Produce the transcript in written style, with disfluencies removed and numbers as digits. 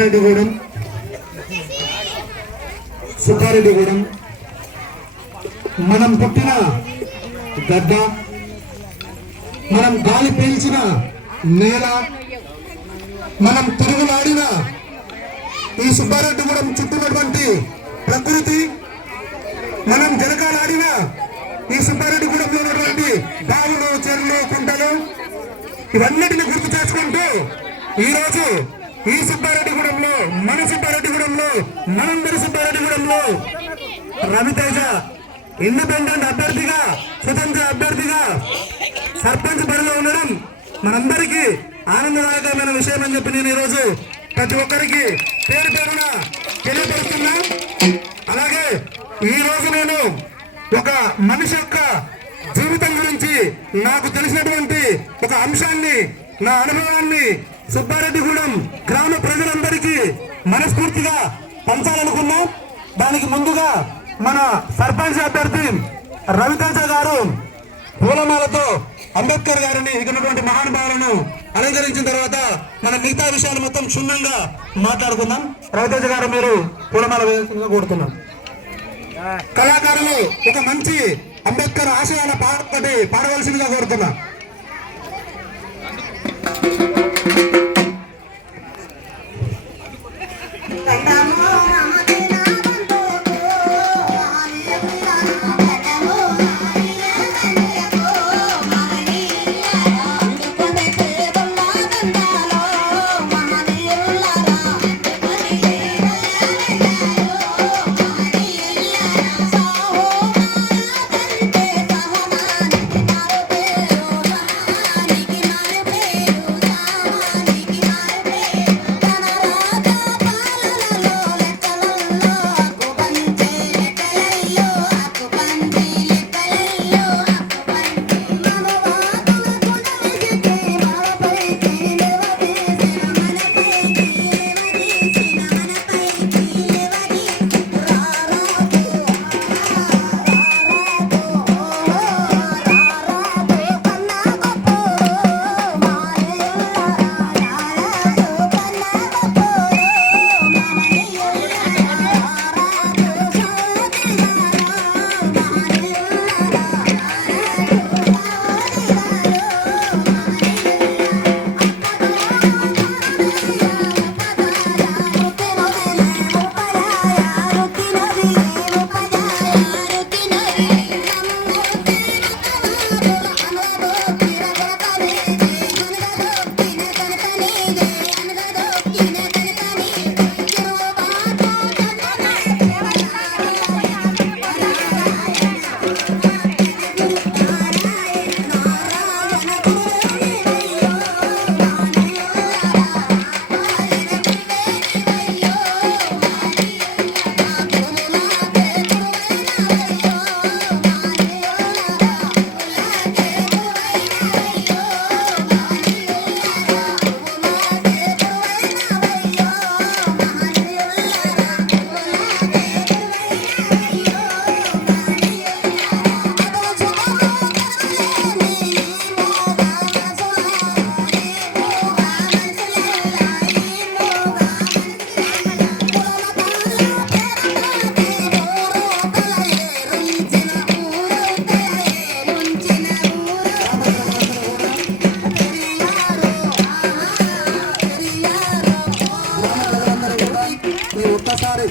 సుబ్బారెడ్డిగూడెం మనం పుట్టిన గడ్డ, మనం గాలి పీల్చిన నేల, మనం తిరుగులాడిన ఈ సుబ్బారెడ్డిగూడెం చుట్టూనటువంటి ప్రకృతి, మనం జరగాలాడిన ఈ సుబ్బారెడ్డిగూడెంలో ఉన్నటువంటి బావులు, చెరువులు, కుంటలు, ఇవన్నిటిని గుర్తు చేసుకుంటూ ఈరోజు ఈ సుబ్బారెడ్డిగూడెంలో, మన సుబ్బారెడ్డిగూడెంలో, మనందరి సుబ్బారెడ్డిగూడెంలో రవితేజ ఇండిపెండెంట్ అభ్యర్థిగా, స్వతంత్ర అభ్యర్థిగా సర్పంచ్ బరిలో ఉండడం మనందరికీ ఆనందదాయకమైన విషయం అని చెప్పి నేను ఈరోజు ప్రతి ఒక్కరికి పేరు పేరున తెలియపరుస్తున్నా. అలాగే ఈ రోజు నేను ఒక మనిషి యొక్క జీవితం గురించి నాకు తెలిసినటువంటి ఒక అంశాన్ని, నా అనుభవాన్ని సుబ్బారెడ్డిగూడెం గ్రామ ప్రజలందరికీ మనస్ఫూర్తిగా పంచాలనుకున్నాం. దానికి ముందుగా మన సర్పంచ్ అభ్యర్థి రవితేజ గారు పూలమాలతో అంబేద్కర్ గారిని, ఇకనటువంటి మహానుభావులను అలంకరించిన తర్వాత మన మిగతా విషయాలు మొత్తం క్షుణ్ణంగా మాట్లాడుకుందాం. రవితేజ గారు మీరు పూలమాల వేయాల్సిందిగా కోరుతున్నాం. కళాకారులు ఒక మంచి అంబేద్కర్ ఆశయాల పాట పాడవలసిందిగా కోరుతున్నా. ఒక్కసారి